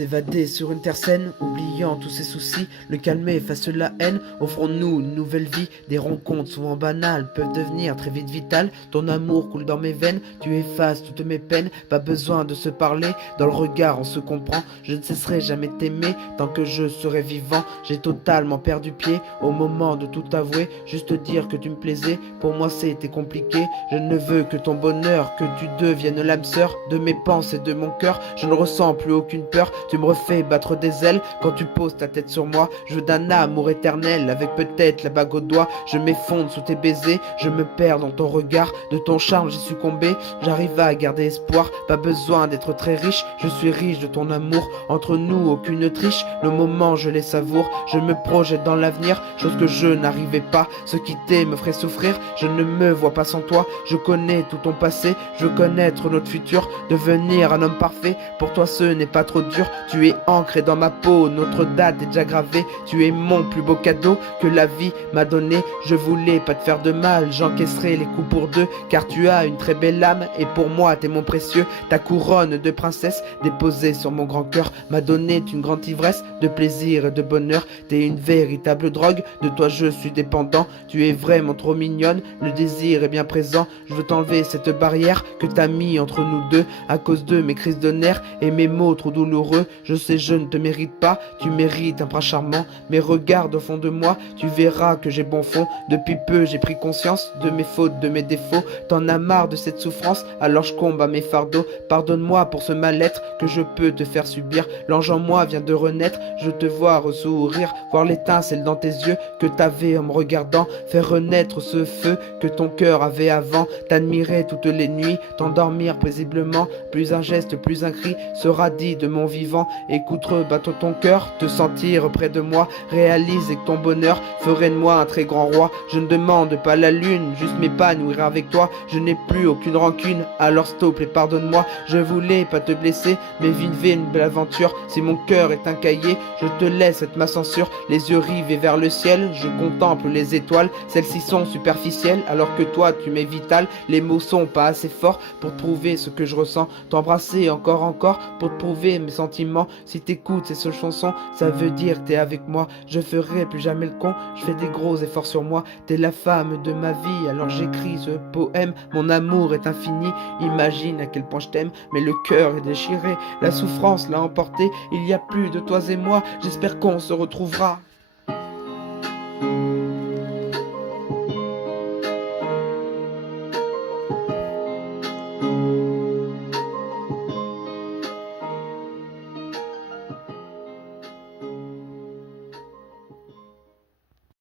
S'évader sur une terre saine, oubliant tous ses soucis, le calmer face à la haine, offrons-nous une nouvelle vie. Des rencontres souvent banales peuvent devenir très vite vitales. Ton amour coule dans mes veines, tu effaces toutes mes peines. Pas besoin de se parler, dans le regard on se comprend. Je ne cesserai jamais de t'aimer tant que je serai vivant. J'ai totalement perdu pied au moment de tout avouer. Juste dire que tu me plaisais, pour moi c'était compliqué. Je ne veux que ton bonheur, que tu deviennes l'âme sœur de mes pensées, de mon cœur. Je ne ressens plus aucune peur, tu me refais battre des ailes quand tu poses ta tête sur moi. Je veux d'un amour éternel, avec peut-être la bague au doigt. Je m'effondre sous tes baisers, je me perds dans ton regard. De ton charme j'ai succombé, j'arrive à garder espoir. Pas besoin d'être très riche, je suis riche de ton amour. Entre nous aucune triche, le moment je les savoure. Je me projette dans l'avenir, chose que je n'arrivais pas. Se quitter me ferait souffrir, je ne me vois pas sans toi. Je connais tout ton passé, je veux connaître notre futur. Devenir un homme parfait, pour toi ce n'est pas trop dur. Tu es ancré dans ma peau, notre date est déjà gravée. Tu es mon plus beau cadeau que la vie m'a donné. Je voulais pas te faire de mal, j'encaisserai les coups pour deux. Car tu as une très belle âme et pour moi t'es mon précieux. Ta couronne de princesse déposée sur mon grand cœur m'a donné une grande ivresse de plaisir et de bonheur. T'es une véritable drogue, de toi je suis dépendant. Tu es vraiment trop mignonne, le désir est bien présent. Je veux t'enlever cette barrière que t'as mis entre nous deux. À cause de mes crises de nerfs et mes mots trop douloureux. Je sais je ne te mérite pas, tu mérites un prince charmant. Mais regarde au fond de moi, tu verras que j'ai bon fond. Depuis peu j'ai pris conscience de mes fautes, de mes défauts. T'en as marre de cette souffrance, alors je combat mes fardeaux. Pardonne-moi pour ce mal-être que je peux te faire subir. L'ange en moi vient de renaître, je te vois ressourire. Voir l'étincelle dans tes yeux que t'avais en me regardant. Faire renaître ce feu que ton cœur avait avant. T'admirer toutes les nuits, t'endormir paisiblement. Plus un geste, plus un cri sera dit de mon vivant. Écoute, rebattre ton cœur, te sentir près de moi. Réalise que ton bonheur ferait de moi un très grand roi. Je ne demande pas la lune, juste m'épanouir avec toi. Je n'ai plus aucune rancune, alors stop et pardonne-moi. Je voulais pas te blesser, mais vivre une belle aventure. Si mon cœur est un cahier, je te laisse être ma censure. Les yeux rivés vers le ciel, je contemple les étoiles. Celles-ci sont superficielles, alors que toi tu m'es vital. Les mots sont pas assez forts pour te prouver ce que je ressens. T'embrasser encore pour te prouver mes sentiments. Si t'écoutes ces seules chansons, ça veut dire que t'es avec moi. Je ferai plus jamais le con, je fais des gros efforts sur moi. T'es la femme de ma vie, alors j'écris ce poème. Mon amour est infini, imagine à quel point je t'aime. Mais le cœur est déchiré, la souffrance l'a emporté. Il y a plus de toi et moi, j'espère qu'on se retrouvera.